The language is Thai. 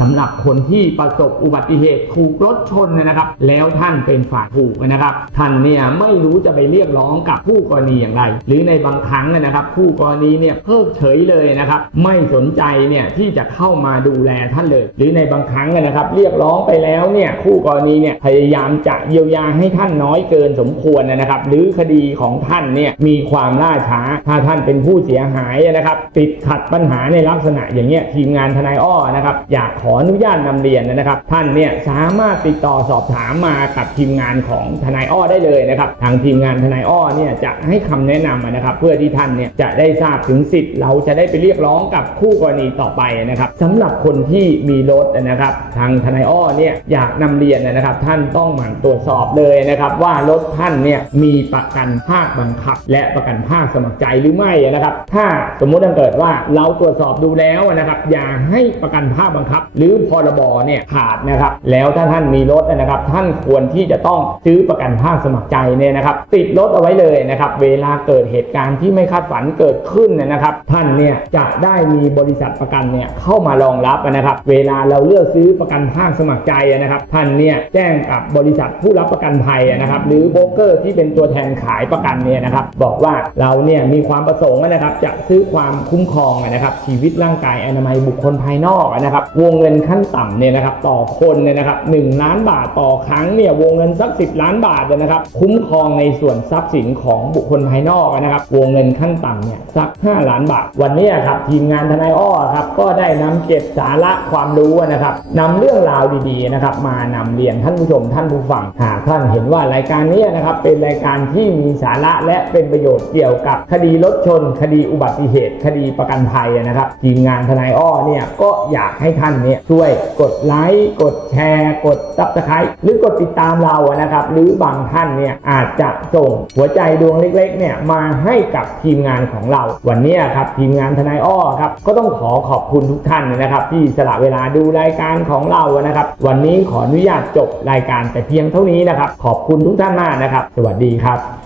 สำหรับคนที่ประสบอุบัติเหตุถูกรถชนนะครับ แล้วท่านเป็นฝ่ายถูกนะครับ ท่านเนี่ยไม่รู้จะไปเรียกร้องกับผู้กรณีอย่างไร หรือในบางครั้งนะครับผู้กรณีเนี่ยเพิกเฉยเลยนะครับ ไม่สนใจเนี่ยที่จะเข้ามาดูแลท่านเลย หรือในบางครั้งนะครับ เรียกร้องไปแล้วเนี่ยคู่กรณีเนี่ยพยายามจะเยียวยาให้ท่านน้อยเกินสมควรนะครับ หรือคดีของท่านเนี่ยมีความล่าช้า ถ้าท่านเป็นผู้เสียหายนะครับ ติดขัดปัญหาในลักษณะอย่างเงี้ยทีมงานทนายอ้อนะครับอยากขขออนุญาตนำเรียนนะครับ ท่านเนี่ยสามารถติดต่อสอบถามมากับทีมงานของทนายอ้อได้เลยนะครับ ทางทีมงานทนายอ้อเนี่ยจะให้คำแนะนำนะครับ เพื่อที่ท่านเนี่ยจะได้ทราบถึงสิทธิ์เราจะได้ไปเรียกร้องกับคู่กรณีต่อไปนะครับสำหรับคนที่มีรถนะครับ ทางทนายอ้อเนี่ยอยากนำเรียนนะครับ ท่านต้องหมั่นตรวจสอบเลยนะครับ ว่ารถท่านเนี่ยมีประกันภาคบังคับ และประกันภาคสมัครใจหรือไม่นะครับ ถ้าสมมุติถ้าเกิดว่าเราตรวจสอบดูแล้วนะครับ อย่าให้ประกันภาคบังคับหรือพรบเนี่ยขาดนะครับ แล้วถ้าท่านมีรถนะครับ ท่านควรที่จะต้องซื้อประกันภาคสมัครใจเนี่ยนะครับ ติดรถเอาไว้เลยนะครับ เวลาเกิดเหตุการณ์ที่ไม่คาดฝันเกิดขึ้นเนยนะครับ ท่านเนี่ยจะได้มีบริษัทประกันเนี่ยเข้ามารองรับนะครับ เวลาเราเลือกซื้อประกันภาคสมัครใจนะครับ ท่านเนี่ยแจ้งกับบริษัทผู้รับประกันภัยนะครับ หรือโบรกเกอร์ที่เป็นตัวแทนขายประกันเนี่ยนะครับบอกว่าเราเนี่ยมีความประสงค์นะครับ จะซื้อความคุ้มครองนะครับชีวิตร่างกายอนามัยบุคคลภายนอกนะครับวงเงินขั้นต่ำเนี่ยนะครับต่อคนเนี่ยนะครับ1ล้านบาทต่อครั้งเนี่ยวงเงินสัก 10 ล้านบาทเนี่ยนะครับคุ้มครองในส่วนทรัพย์สินของบุคคลภายนอกนะครับวงเงินขั้นต่ำเนี่ยสัก 5 ล้านบาท วันนี้ครับทีมงานทนายอ้อครับก็ได้นำเก็บสาระความรู้นะครับนำเรื่องราวดีๆนะครับมานำเรียนท่านผู้ชมท่านผู้ฟังหากท่านเห็นว่ารายการนี้นะครับเป็นรายการที่มีสาระและเป็นประโยชน์เกี่ยวกับคดีรถชน คดีอุบัติเหตุ คดีประกันภัยนะครับทีมงานทนายอ้อเนี่ยก็อยากให้ท่านเนี่ยช่วยกดไลค์กดแชร์ กดซับสไครต์หรือกดติดตามเรานะครับ หรือบางท่านเนี่ยอาจจะส่งหัวใจดวงเล็กๆเนี่ยมาให้กับทีมงานของเรา วันนี้ครับทีมงานทนายอ้อครับก็ต้องขอขอบคุณทุกท่านนะครับ ที่สละเวลาดูรายการของเรานะครับ วันนี้ขออนุญาตจบรายการแต่เพียงเท่านี้นะครับ ขอบคุณทุกท่านมากนะครับ สวัสดีครับ